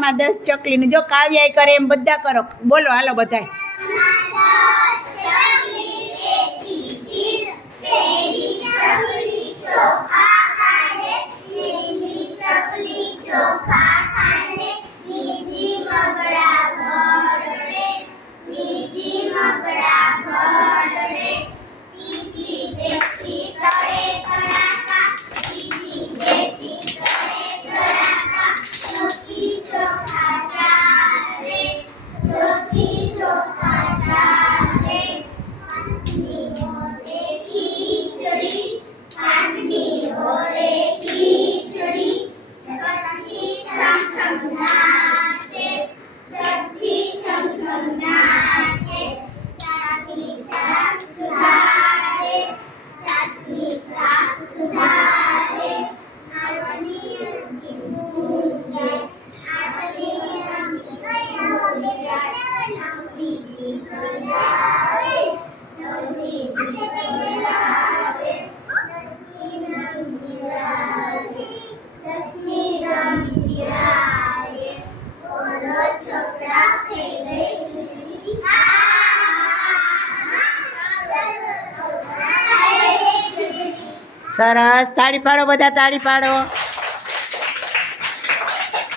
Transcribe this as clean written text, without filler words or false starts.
માથામાં 10 ચકલીનું જો કાવ્યાય કરે એમ બધા કરો બોલો હાલો બધાય સરસ તાળી પાડો બધા તાળી પાડો